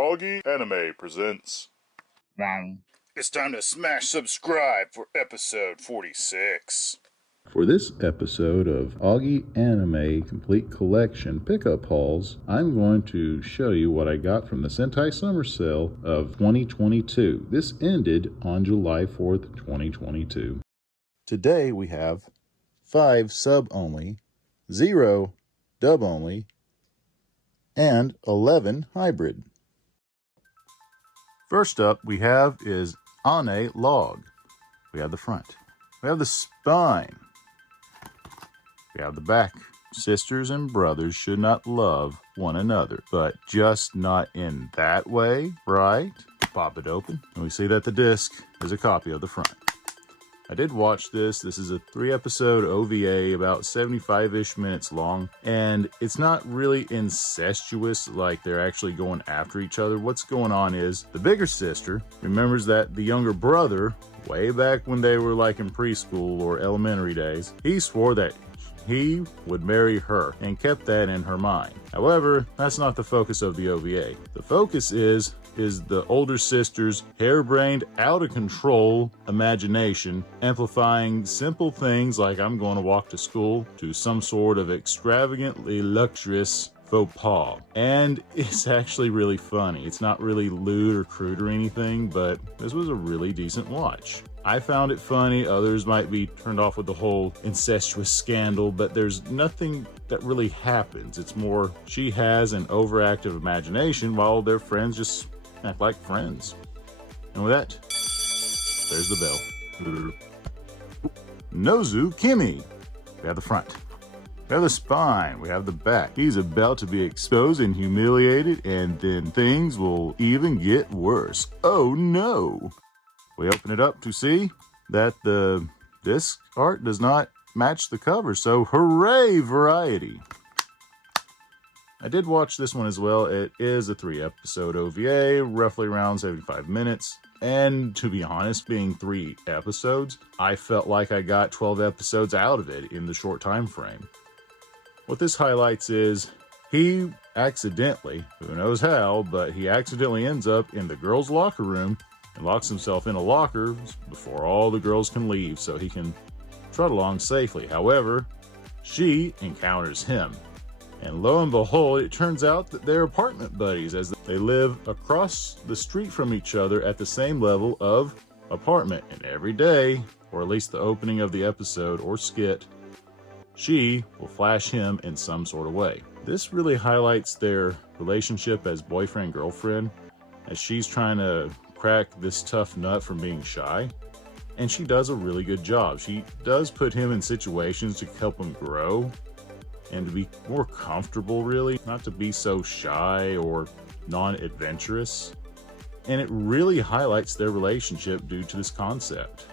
Augie Anime presents. It's time to smash subscribe for episode 46. For this episode of Augie Anime Complete Collection Pickup Hauls, I'm going to show you what I got from the Sentai Summer Sale of 2022. This ended on July 4th, 2022. Today we have 5 sub-only, 0 dub-only, and 11 hybrid. First up we have is ONA log. We have the front. We have the spine. We have the back. Sisters and brothers should not love one another, but just not in that way, right? Pop it open, and we see that the disc is a copy of the front. I did watch this. This is a 3-episode OVA, about 75-ish minutes long, and it's not really incestuous, like they're actually going after each other. What's going on is the bigger sister remembers that the younger brother, way back when they were like in preschool or elementary days, he swore that he would marry her and kept that in her mind. However, that's not the focus of the OVA. The focus is the older sister's harebrained, out of control imagination, amplifying simple things like I'm going to walk to school to some sort of extravagantly luxurious faux pas. And it's actually really funny. It's not really lewd or crude or anything, but this was a really decent watch. I found it funny. Others might be turned off with the whole incestuous scandal, but there's nothing that really happens. It's more she has an overactive imagination while their friends just act like friends. And with that, there's the bell. Nozo X Kimi. We have the front. We have the spine. We have the back. He's about to be exposed and humiliated, and then things will even get worse. Oh no! We open it up to see that the disc art does not match the cover, so hooray, variety! I did watch this one as well. It is a 3-episode OVA, roughly around 75 minutes. And to be honest, being 3 episodes, I felt like I got 12 episodes out of it in the short time frame. What this highlights is he accidentally, who knows how, but he accidentally ends up in the girls' locker room and locks himself in a locker before all the girls can leave so he can trot along safely. However, she encounters him. And lo and behold, it turns out that they're apartment buddies as they live across the street from each other at the same level of apartment. And every day, or at least the opening of the episode or skit, she will flash him in some sort of way. This really highlights their relationship as boyfriend-girlfriend, as she's trying to crack this tough nut from being shy. And she does a really good job. She does put him in situations to help him grow and to be more comfortable, really, not to be so shy or non-adventurous. And it really highlights their relationship due to this concept.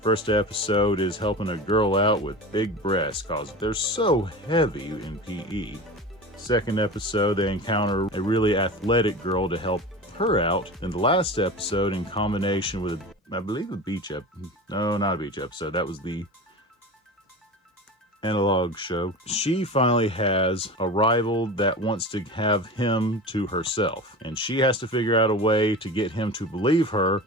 First episode is helping a girl out with big breasts cause they're so heavy in PE. Second episode, they encounter a really athletic girl to help her out. And the last episode, in combination with, I believe, a beach episode. No, not a beach episode. That was the analog show. She finally has a rival that wants to have him to herself, and she has to figure out a way to get him to believe her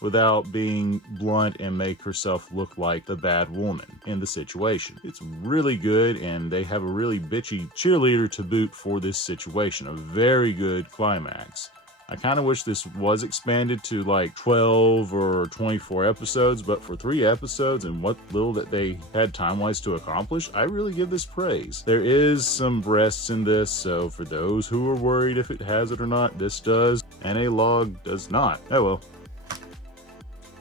without being blunt and make herself look like the bad woman in the situation. It's really good, and they have a really bitchy cheerleader to boot for this situation. A very good climax. I kind of wish this was expanded to like 12 or 24 episodes, but for 3 episodes and what little that they had time-wise to accomplish, I really give this praise. There is some breasts in this, so for those who are worried if it has it or not, this does, and a log does not. Oh well.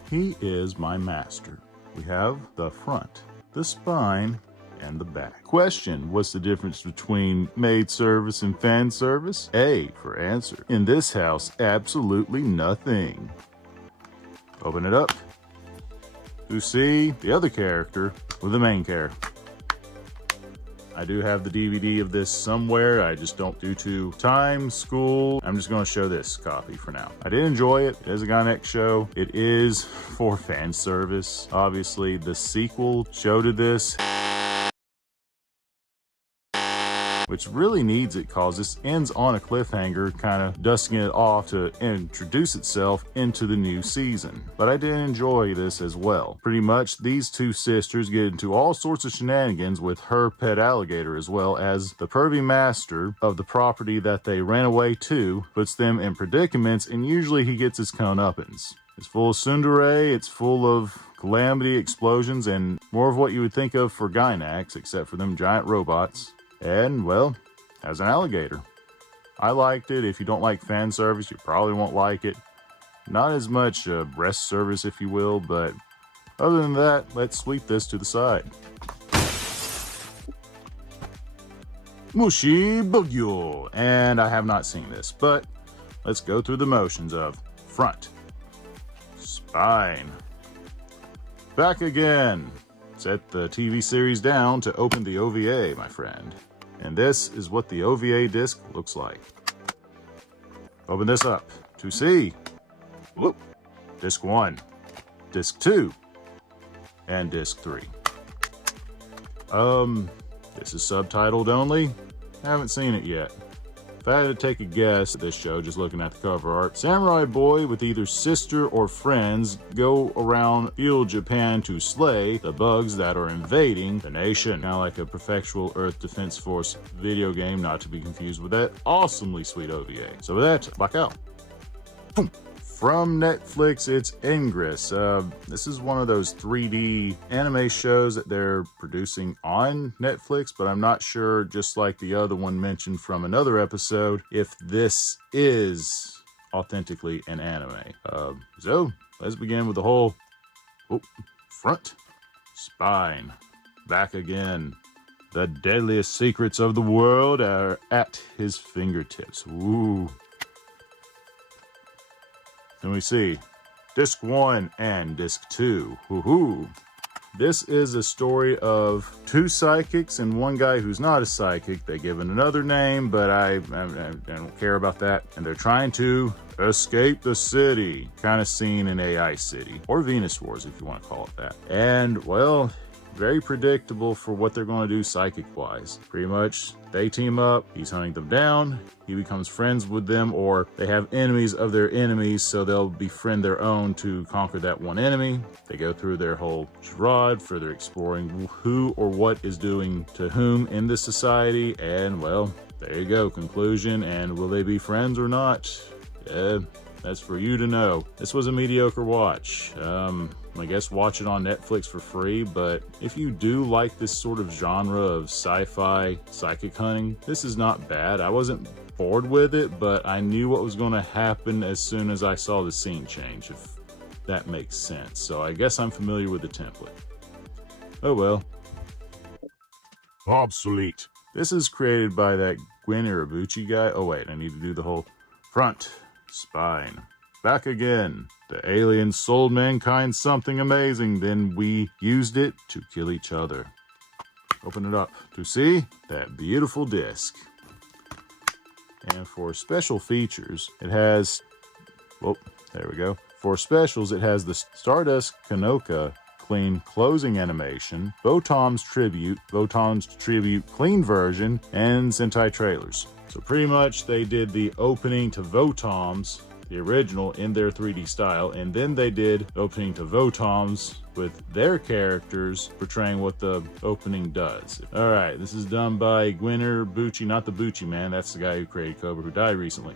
He is my master. We have the front, the spine, and the back. Question: what's the difference between maid service and fan service? A for answer. In this house, absolutely nothing. Open it up to see the other character with the main character. I do have the DVD of this somewhere. I just don't due to time, school. I'm just going to show this copy for now. I did enjoy it. It is a Gainax show. It is for fan service. Obviously, the sequel show to this, which which really needs it cause this ends on a cliffhanger, kind of dusting it off to introduce itself into the new season. But I did enjoy this as well. Pretty much these two sisters get into all sorts of shenanigans with her pet alligator, as well as the pervy master of the property that they ran away to puts them in predicaments, and usually he gets his comeuppance. It's full of tsundere, it's full of calamity, explosions, and more of what you would think of for Gainax, except for them giant robots. And, well, as an alligator. I liked it. If you don't like fan service, you probably won't like it. Not as much breast service, if you will, but other than that, let's sweep this to the side. Mushibugyo, and I have not seen this, but let's go through the motions of front, spine, back again. Set the TV series down to open the OVA, my friend. And this is what the OVA disc looks like. Open this up to see. Whoop. Disc 1, Disc 2, and Disc 3. This is subtitled only. I haven't seen it yet. If I had to take a guess at this show, just looking at the cover art, samurai boy with either sister or friends go around feudal Japan to slay the bugs that are invading the nation. Kind of like a Prefectural Earth Defense Force video game, not to be confused with that awesomely sweet OVA. So with that, back out. Boom. From Netflix, it's Ingress. This is one of those 3D anime shows that they're producing on Netflix, but I'm not sure, just like the other one mentioned from another episode, if this is authentically an anime. So, let's begin with the whole front, spine, back again. The deadliest secrets of the world are at his fingertips. Ooh. And we see Disc 1 and Disc 2. Woohoo! This is a story of two psychics and one guy who's not a psychic. They give it another name, but I don't care about that. And they're trying to escape the city. Kind of seen in AI City. Or Venus Wars, if you want to call it that. And, well, very predictable for what they're going to do psychic-wise. Pretty much, they team up, he's hunting them down, he becomes friends with them, or they have enemies of their enemies, so they'll befriend their own to conquer that one enemy. They go through their whole charade, further exploring who or what is doing to whom in this society, and, well, there you go, conclusion, and will they be friends or not? That's for you to know. This was a mediocre watch. I guess watch it on Netflix for free, but if you do like this sort of genre of sci-fi psychic hunting, this is not bad. I wasn't bored with it, but I knew what was going to happen as soon as I saw the scene change, if that makes sense. So I guess I'm familiar with the template. Oh well. Obsolete. This is created by that Gwen Irabuchi guy. Oh wait, I need to do the whole front, spine, back again. The aliens sold mankind something amazing, then we used it to kill each other. Open it up to see that beautiful disc. And for special features, it has, there we go. For specials, it has the Stardust Kanoka clean closing animation, Votom's Tribute clean version, and Sentai trailers. So pretty much they did the opening to Votom's, the original, in their 3D style, and then they did opening to Votom's with their characters portraying what the opening does. Alright, this is done by Gwen Irabuchi, not the Bucci man, that's the guy who created Cobra, who died recently.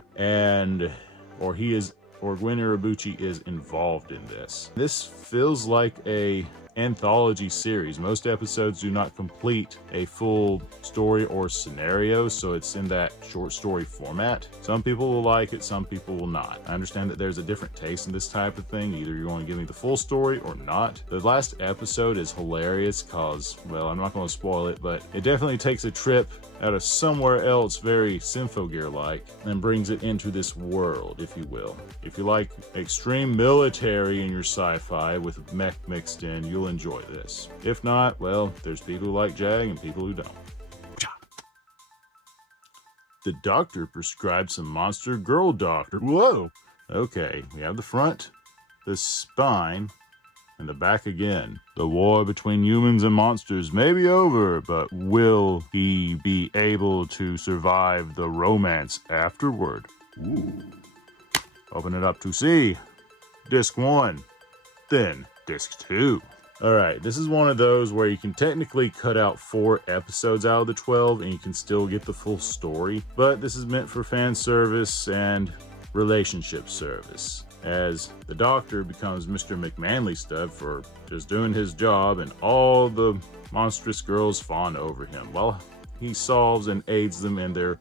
Or Gwen Irabuchi is involved in this. This feels like a anthology series. Most episodes do not complete a full story or scenario, so it's in that short story format. Some people will like it, some people will not. I understand that there's a different taste in this type of thing. Either you're going to give me the full story or not. The last episode is hilarious because, well, I'm not going to spoil it, but it definitely takes a trip out of somewhere else very Symphogear-like and brings it into this world, if you will. If you like extreme military in your sci-fi with mech mixed in, you'll enjoy this. If not, well, there's people who like Jag and people who don't. The doctor prescribed some monster girl doctor. Whoa! Okay, we have the front, the spine, In the back again. The war between humans and monsters may be over, but will he be able to survive the romance afterward? Ooh. Open it up to see. Disc 1. Then Disc 2. Alright, this is one of those where you can technically cut out 4 episodes out of the 12 and you can still get the full story, but this is meant for fan service and relationship service, as the Doctor becomes Mr. McManly Stud for just doing his job, and all the monstrous girls fawn over him while he solves and aids them in their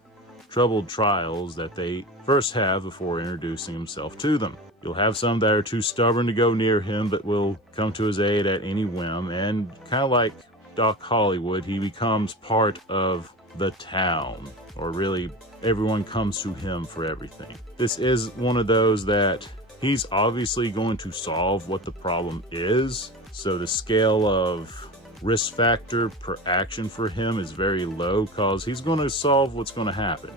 troubled trials that they first have before introducing himself to them. You'll have some that are too stubborn to go near him but will come to his aid at any whim, and kind of like Doc Hollywood, he becomes part of the town, or really everyone comes to him for everything. This is one of those that he's obviously going to solve what the problem is, so the scale of risk factor per action for him is very low because he's going to solve what's going to happen.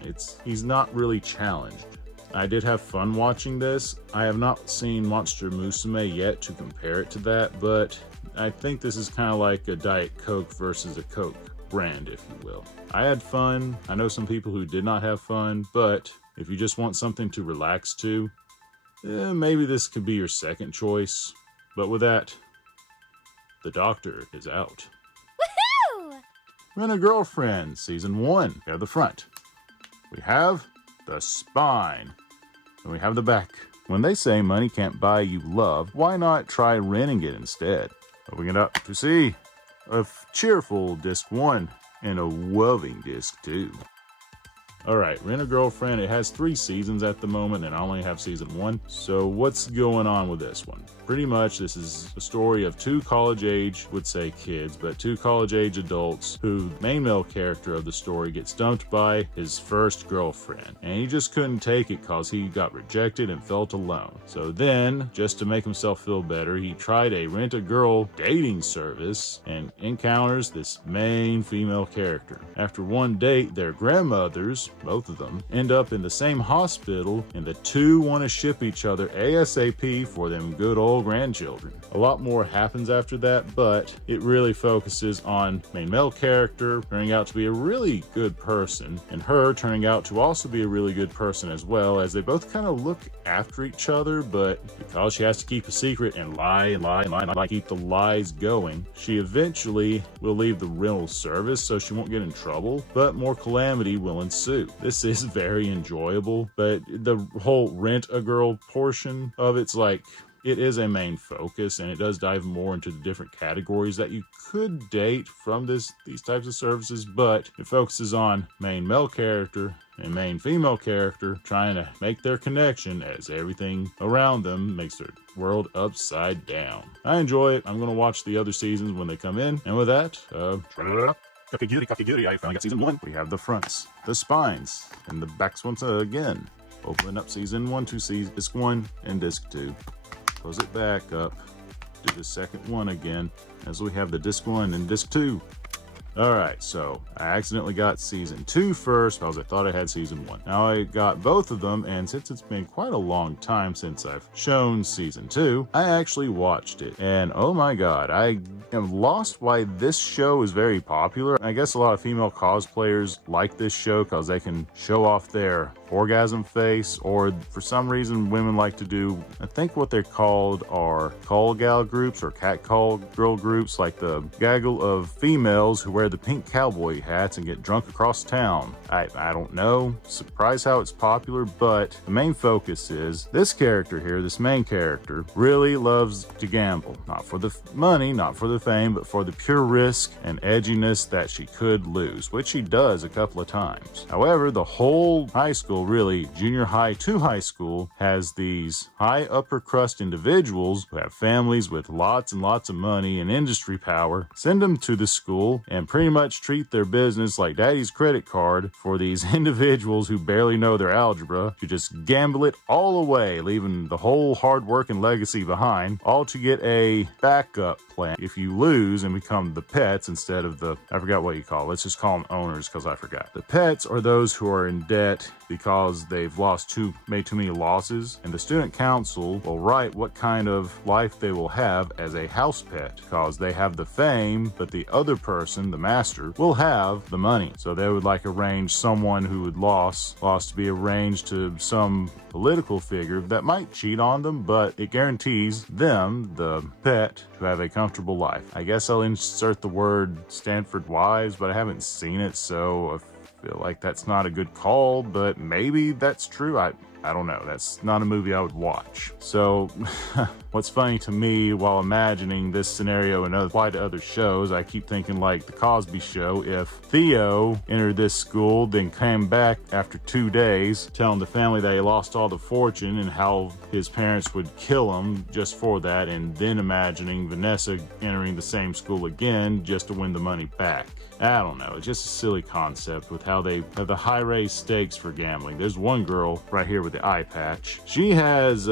He's not really challenged. I did have fun watching this. I have not seen Monster Musume yet to compare it to that, but I think this is kind of like a Diet Coke versus a Coke brand, if you will. I had fun. I know some people who did not have fun, but if you just want something to relax to, maybe this could be your second choice. But with that, the Doctor is out. Woohoo! Rent a Girlfriend, Season 1. We have the front. We have the spine. And we have the back. When they say money can't buy you love, why not try renting it instead? Opening it up to see a cheerful Disc 1 and a loving Disc 2. Alright, Rent a Girlfriend, it has 3 seasons at the moment and I only have Season 1. So what's going on with this one? Pretty much this is a story of 2 college-age, would say kids, but 2 college-age adults who the main male character of the story gets dumped by his first girlfriend. And he just couldn't take it because he got rejected and felt alone. So then, just to make himself feel better, he tried a rent-a-girl dating service and encounters this main female character. After one date, their grandmothers, both of them, end up in the same hospital and the 2 want to ship each other ASAP for them good old grandchildren. A lot more happens after that, but it really focuses on main male character turning out to be a really good person and her turning out to also be a really good person as well, as they both kind of look after each other, but because she has to keep a secret and lie, keep the lies going, she eventually will leave the rental service so she won't get in trouble, but more calamity will ensue. This is very enjoyable, but the whole rent-a-girl portion of it's like, it is a main focus, and it does dive more into the different categories that you could date from these types of services, but it focuses on main male character and main female character trying to make their connection as everything around them makes their world upside down. I enjoy it. I'm going to watch the other seasons when they come in, and with that, Kakegurui, I finally got Season 1. We have the fronts, the spines, and the backs once again. Opening up Season 1 to see Disc 1 and Disc 2. Close it back up, do the second one again, as we have the Disc 1 and Disc 2. Alright, so I accidentally got Season 2 first because I thought I had Season 1. Now I got both of them, and since it's been quite a long time since I've shown Season 2, I actually watched it. And oh my god, I am lost why this show is very popular. I guess a lot of female cosplayers like this show because they can show off their orgasm face, or for some reason women like to do, I think what they're called are call gal groups or cat call girl groups, like the gaggle of females who wear the pink cowboy hats and get drunk across town. I don't know, surprised how it's popular, but the main focus is this character here, this main character, really loves to gamble. Not for the money, not for the fame, but for the pure risk and edginess that she could lose, which she does a couple of times. However, the whole high school, really junior high to high school, has these high upper crust individuals who have families with lots and lots of money and industry power, send them to the school and pretty much treat their business like daddy's credit card for these individuals who barely know their algebra, to just gamble it all away, leaving the whole hard work and legacy behind, all to get a backup plan if you lose and become the pets instead of the, I forgot what you call it. Let's just call them owners because I forgot. The pets are those who are in debt because they've made too many losses, and the student council will write what kind of life they will have as a house pet because they have the fame, but the other person, the master, will have the money. So they would like arrange someone who would lost to be arranged to some political figure that might cheat on them, but it guarantees them, the pet, to have a comfortable life. I guess I'll insert the word Stanford Wise, but I haven't seen it, so I feel like that's not a good call, but maybe that's true. I don't know. That's not a movie I would watch. So what's funny to me while imagining this scenario and apply to other shows, I keep thinking like the Cosby Show. If Theo entered this school, then came back after 2 days, telling the family that he lost all the fortune and how his parents would kill him just for that, and then imagining Vanessa entering the same school again just to win the money back. I don't know. It's just a silly concept with how they have the high raised stakes for gambling. There's one girl right here with the eye patch. She has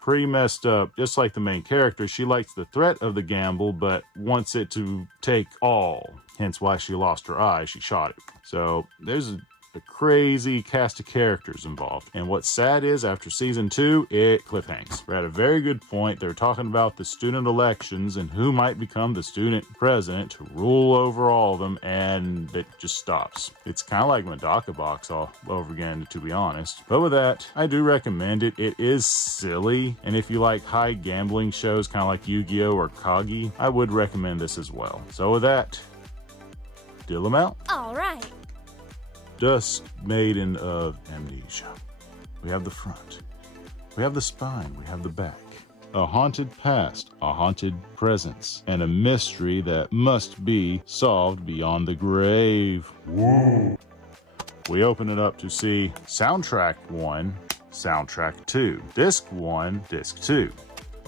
pretty messed up, just like the main character. She likes the threat of the gamble, but wants it to take all. Hence why she lost her eye. She shot it. So there's a crazy cast of characters involved. And what's sad is after season 2, it cliffhangs. We're at a very good point. They're talking about the student elections and who might become the student president to rule over all of them, and it just stops. It's kind of like Medaka Box all over again, to be honest. But with that, I do recommend it. It is silly, and if you like high gambling shows, kind of like Yu-Gi-Oh! Or Kagi, I would recommend this as well. So with that, deal them out. All right. Dusk, Maiden of Amnesia. We have the front. We have the spine. We have the back. A haunted past, a haunted presence, and a mystery that must be solved beyond the grave. Whoa. We open it up to see Soundtrack 1, Soundtrack 2, Disc 1, Disc 2.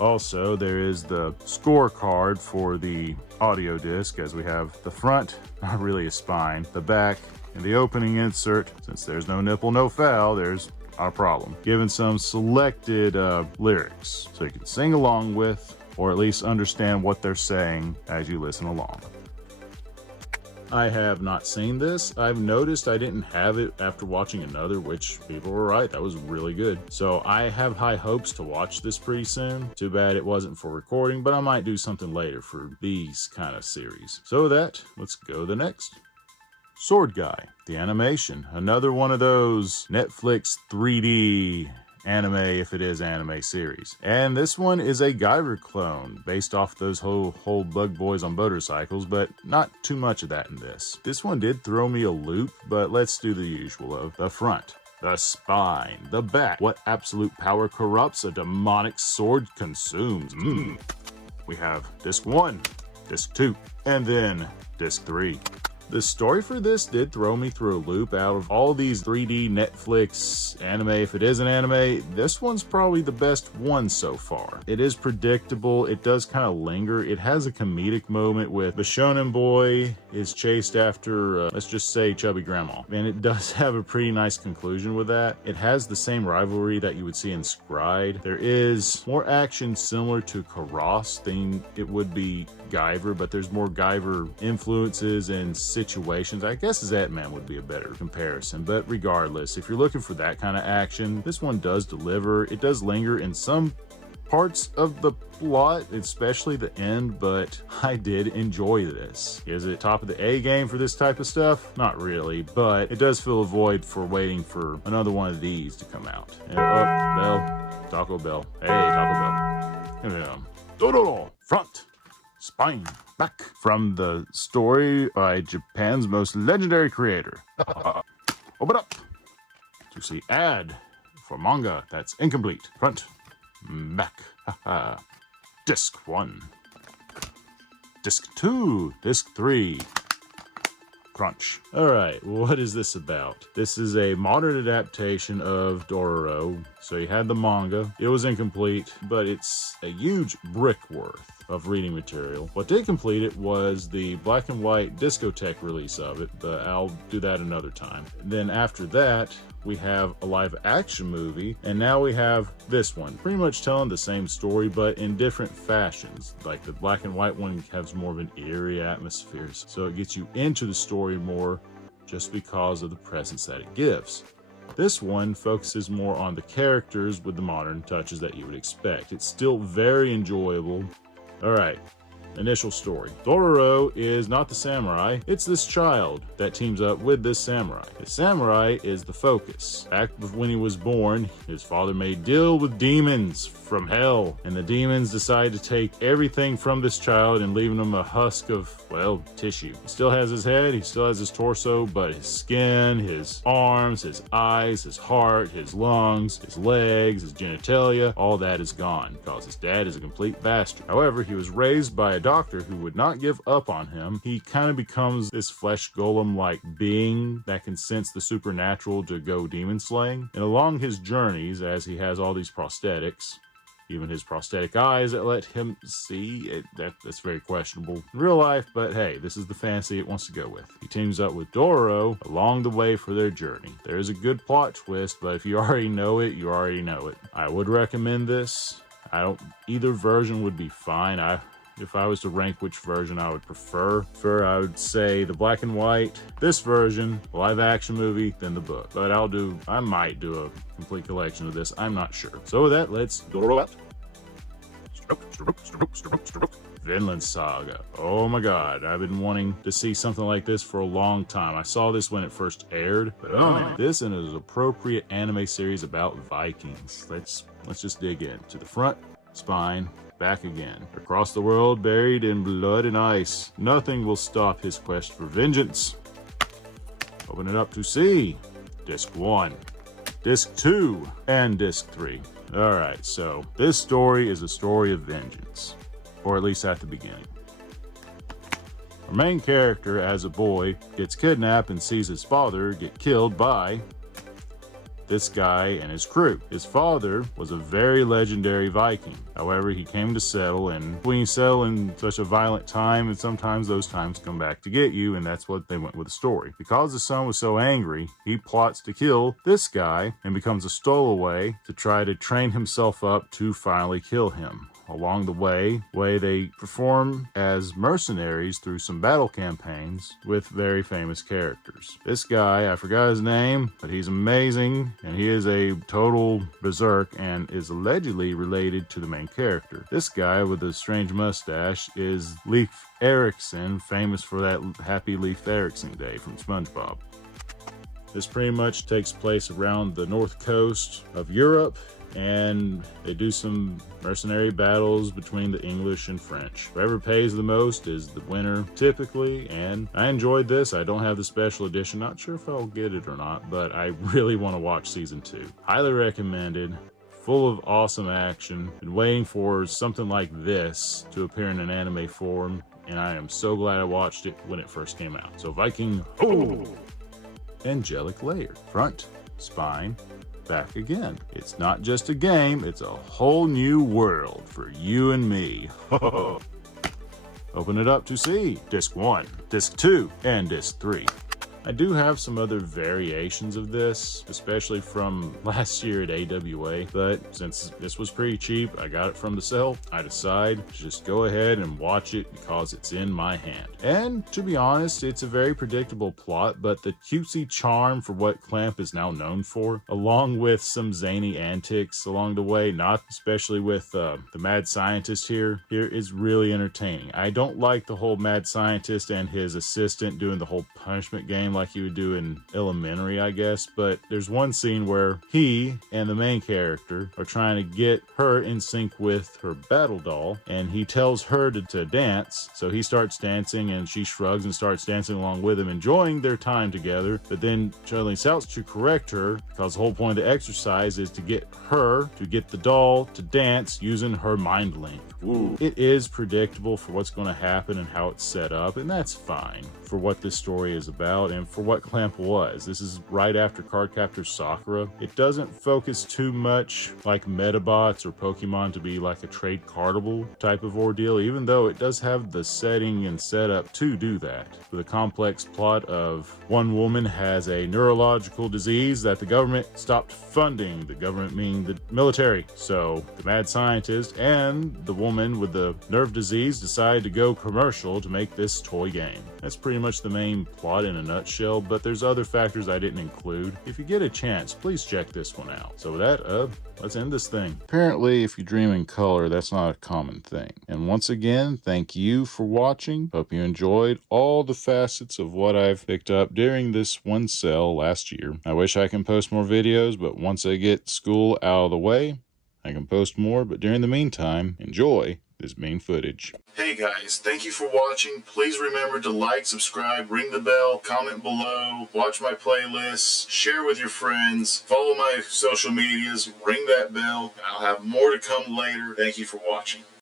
Also, there is the scorecard for the audio disc, as we have the front, not really a spine, the back, and the opening insert. Since there's no nipple, no foul, there's not a problem. Given some selected lyrics, so you can sing along with, or at least understand what they're saying as you listen along. I have not seen this. I've noticed I didn't have it after watching another, which people were right, that was really good. So I have high hopes to watch this pretty soon. Too bad it wasn't for recording, but I might do something later for these kind of series. So with that, let's go to the next. Swordgai, the animation. Another one of those Netflix 3D anime, if it is anime series. And this one is a Guyver clone based off those whole bug boys on motorcycles, but not too much of that in this. This one did throw me a loop, but let's do the usual of the front, the spine, the back. What absolute power corrupts, a demonic sword consumes. We have disc 1, disc 2, and then disc 3. The story for this did throw me through a loop. Out of all these 3D Netflix anime, if it is an anime, this one's probably the best one so far. It is predictable. It does kind of linger. It has a comedic moment with the shonen boy is chased after, let's just say, chubby grandma. And it does have a pretty nice conclusion with that. It has the same rivalry that you would see in Scride. There is more action similar to Karos than it would be Guyver, but there's more Guyver influences and situations. I guess Zetman would be a better comparison, but regardless, if you're looking for that kind of action, this one does deliver. It does linger in some parts of the plot, especially the end, but I did enjoy this. Is it top of the A game for this type of stuff? Not really, but it does fill a void for waiting for another one of these to come out. And Bell, Taco Bell. Hey, Taco Bell. Dororo, front, spine, back. From the story by Japan's most legendary creator. Open up to see ad for manga that's incomplete. Front, back. Disc 1, Disc 2, Disc 3. Crunch. Alright, what is this about? This is a modern adaptation of Dororo. So you had the manga. It was incomplete, but it's a huge brick worth. of reading material. What did complete it was the black and white discotheque release of it, but I'll do that another time. Then after that, we have a live action movie, and now we have this one, pretty much telling the same story but in different fashions. Like the black and white one has more of an eerie atmosphere, so it gets you into the story more just because of the presence that it gives. This one focuses more on the characters with the modern touches that you would expect. It's still very enjoyable. All right. Initial story. Dororo is not the samurai, it's this child that teams up with this samurai. The samurai is the focus. Back when he was born, his father made deal with demons from hell, and the demons decide to take everything from this child and leaving him a husk of, well, tissue. He still has his head, he still has his torso, but his skin, his arms, his eyes, his heart, his lungs, his legs, his genitalia, all that is gone because his dad is a complete bastard. However, he was raised by a doctor who would not give up on him. He kind of becomes this flesh golem-like being that can sense the supernatural to go demon slaying. And along his journeys, as he has all these prosthetics, even his prosthetic eyes that let him see, that's very questionable in real life, but hey, this is the fantasy it wants to go with. He teams up with Dororo along the way for their journey. There is a good plot twist, but if you already know it, you already know it. I would recommend this. Either version would be fine. If I was to rank which version I would prefer, I would say the black and white, this version, live action movie, then the book. But I might do a complete collection of this. I'm not sure. So with that, let's Dororo out. Vinland Saga. Oh my god, I've been wanting to see something like this for a long time. I saw this when it first aired, but oh man, this is an appropriate anime series about Vikings. Let's just dig in. To the front, spine, back again. Across the world, buried in blood and ice. Nothing will stop his quest for vengeance. Open it up to see Disc 1, Disc 2, and Disc 3. Alright, so this story is a story of vengeance. Or at least at the beginning. Our main character, as a boy, gets kidnapped and sees his father get killed by this guy and his crew. His father was a very legendary Viking. However, he came to settle, and when you settle in such a violent time, and sometimes those times come back to get you, and that's what they went with the story. Because the son was so angry, he plots to kill this guy and becomes a stowaway to try to train himself up to finally kill him. Along the way, they perform as mercenaries through some battle campaigns with very famous characters. This guy, I forgot his name, but he's amazing, and he is a total berserk and is allegedly related to the main character. This guy with a strange mustache is Leif Erikson, famous for that Happy Leif Erikson Day from SpongeBob. This pretty much takes place around the north coast of Europe, and they do some mercenary battles between the English and French. Whoever pays the most is the winner, typically, and I enjoyed this. I don't have the special edition. Not sure if I'll get it or not, but I really want to watch season 2. Highly recommended. Full of awesome action. Been waiting for something like this to appear in an anime form, and I am so glad I watched it when it first came out. So Viking, ho! Angelic Layer. Front, spine, back again. It's not just a game, it's a whole new world for you and me. Open it up to see Disc 1, Disc 2, and Disc 3. I do have some other variations of this, especially from last year at AWA, but since this was pretty cheap, I got it from the sale, I decided to just go ahead and watch it because it's in my hand. And to be honest, it's a very predictable plot, but the cutesy charm for what Clamp is now known for, along with some zany antics along the way, not especially with the mad scientist here is really entertaining. I don't like the whole mad scientist and his assistant doing the whole punishment game like you would do in Elementary, I guess, but there's one scene where he and the main character are trying to get her in sync with her battle doll, and he tells her to dance, so he starts dancing and she shrugs and starts dancing along with him, enjoying their time together, but then Charlie shouts to correct her because the whole point of the exercise is to get her to get the doll to dance using her mind link. Ooh. It is predictable for what's going to happen and how it's set up, and that's fine for what this story is about and time for what Clamp was. This is right after Cardcaptor Sakura. It doesn't focus too much like Metabots or Pokemon to be like a trade cardable type of ordeal, even though it does have the setting and setup to do that. With a complex plot of one woman has a neurological disease that the government stopped funding, the government meaning the military. So the mad scientist and the woman with the nerve disease decide to go commercial to make this toy game. That's pretty much the main plot in a nutshell, but there's other factors I didn't include. If you get a chance, please check this one out. So with that, let's end this thing. Apparently, if you dream in color, that's not a common thing. And once again, thank you for watching. Hope you enjoyed all the facets of what I've picked up during this one sale last year. I wish I can post more videos, but once I get school out of the way, I can post more. But during the meantime, enjoy this main footage. Hey guys, thank you for watching. Please remember to like, subscribe, ring the bell, comment below, watch my playlists, share with your friends, follow my social medias, ring that bell. I'll have more to come later. Thank you for watching.